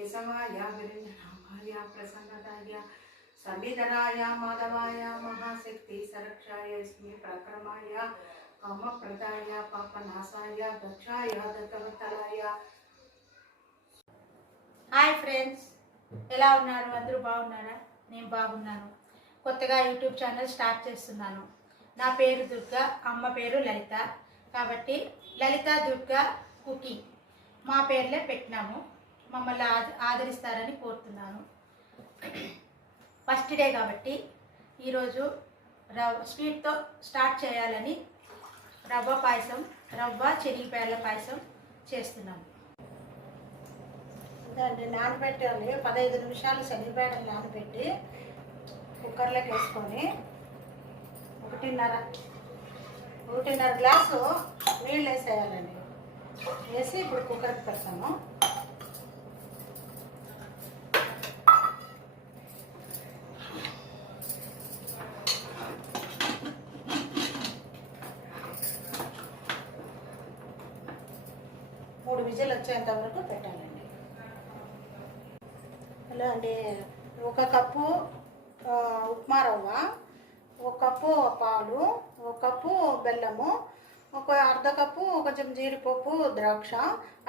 కేశవాయ వీరేంద్రనామాయ ప్రసన్నదాయ సమిధరాయ మాధవాయ మహాశక్తి సరక్షాయ స్మి ప్రక్రమాయ కామప్రదాయ పాపనాశాయ దక్షాయ దత్తవతలాయ hi friends ఎలా ఉన్నారు? అందరూ బాగున్నారా? నేను బాగున్నాను. కొత్తగా యూట్యూబ్ ఛానల్ స్టార్ట్ చేస్తున్నాను. నా పేరు దుర్గా అమ్మ పేరు లలిత. కాబట్టి లలిత దుర్గా కుకింగ్. మా పేర్లే పెట్టినాము. మమ్మల్ని ఆదరిస్తారని కోరుతున్నాను. ఫస్ట్ డే కాబట్టి ఈరోజు రవ్వ స్వీట్తో స్టార్ట్ చేయాలని రవ్వ పాయసం రవ్వ చెనిగిపేర్ల పాయసం చేస్తున్నాము. దాన్ని నానబెట్టాలి పదహైదు నిమిషాలు శనిబేడలు నానబెట్టి కుక్కర్లోకి వేసుకొని ఒకటిన్నర ఒకటిన్నర గ్లాసు నీళ్ళు వేసేయాలండి. వేసి ఇప్పుడు కుక్కర్కి పెడతాము మూడు విజిల్ వచ్చేంత వరకు పెట్టాలండి. హలో అండి. ఒక కప్పు ఉప్మా రవ్వ ఒక కప్పు పాలు ఒక కప్పు బెల్లము ఒక అర్ధ కప్పు కొంచెం జీడిపప్పు ద్రాక్ష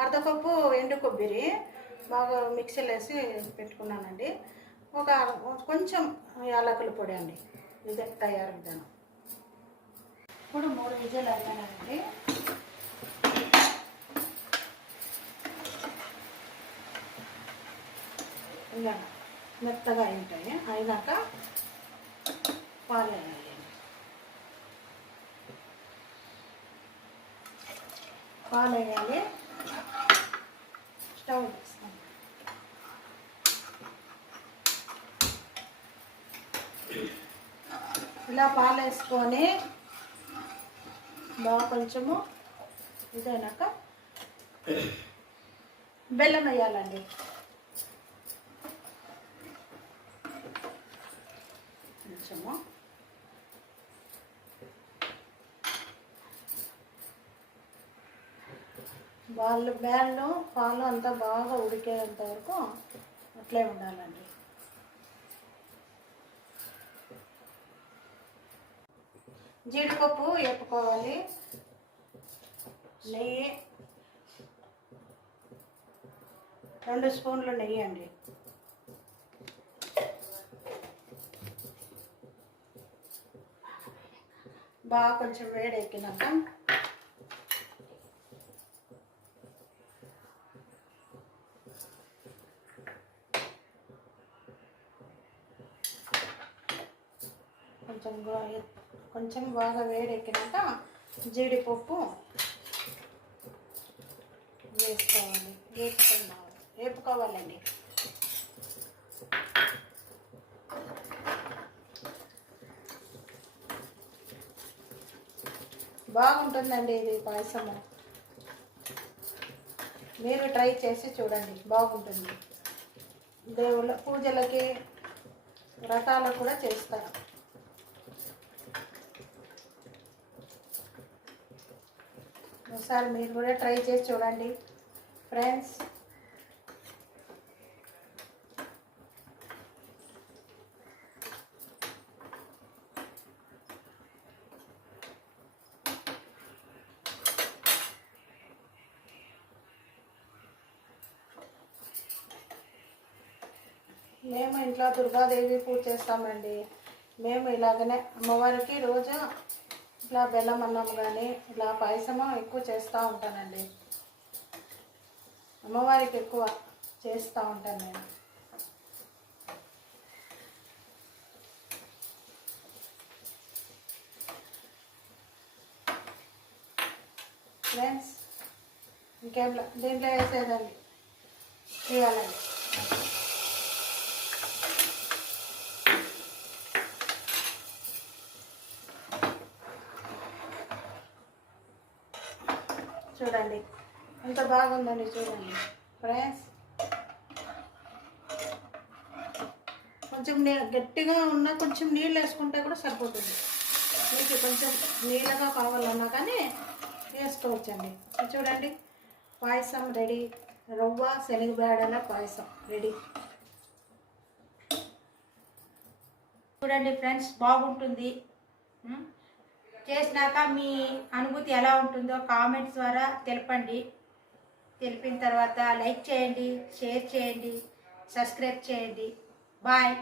అర్ధ కప్పు ఎండు కొబ్బరి బాగా మిక్సీలో వేసి పెట్టుకున్నానండి. ఒక కొంచెం యాలకుల పొడి అండి. ఇదే తయారు విధానం. ఇప్పుడు మూడు విజయాలు అయినాయండి ఇలా మెత్తగా అయి ఉంటాయి అయినాక పాలు వేయాలి పాలు వేయాలి స్టవ్ వేస్తాం ఇలా పాలు వేసుకొని బాగా కొంచెము ఇదైనాక బెల్లం వేయాలండి. కొంచెము. వాళ్ళు బ్యాళ్ళు పాలు అంతా బాగా ఉడికేంత వరకు అట్లే ఉండాలండి. జీడిపప్పు వేపుకోవాలి. నెయ్యి. రెండు స్పూన్లు నెయ్యి అండి. బాగా కొంచెం వేడి ఎక్కినాక కొంచెం కొంచెం బాగా వేడి ఎక్కినాక జీడిపప్పు వేసుకోవాలి వేపుకోవాలి వేపుకోవాలండి. బాగుంటుందండి ఇది పాయసము. మీరు ట్రై చేసి చూడండి బాగుంటుంది. దేవుళ్ళ పూజలకి వ్రతాలకు కూడా చేస్తారు. ఒకసారి మీరు కూడా ట్రై చేసి చూడండి. ఫ్రెండ్స్ మేము ఇంట్లో దుర్గాదేవి పూజ చేస్తామండి. మేము ఇలాగనే అమ్మవారికి రోజు ఇట్లా బెల్లం అన్నం కానీ ఇలా పాయసం ఎక్కువ చేస్తూ ఉంటానండి. అమ్మవారికి ఎక్కువ చేస్తూ ఉంటాను నేను. ఫ్రెండ్స్ ఇంకేం దీంట్లో వేసేదండి చేయాలండి. చూడండి. ఎంత బాగుందండి చూడండి. ఫ్రెండ్స్. కొంచెం నీ గట్టిగా ఉన్న కొంచెం నీళ్ళు వేసుకుంటే కూడా సరిపోతుంది. మీకు కొంచెం నీళ్ళగా కావాలన్నా కానీ వేసుకోవచ్చండి. చూడండి. పాయసం రెడీ. రవ్వ శనగబేడల పాయసం రెడీ. చూడండి ఫ్రెండ్స్ బాగుంటుంది. చేసినాక మీ అనుభూతి ఎలా ఉంటుందో కామెంట్స్ ద్వారా తెలపండి. తెలిపిన తర్వాత లైక్ చేయండి షేర్ చేయండి సబ్స్క్రైబ్ చేయండి. Bye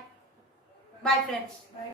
bye friends bye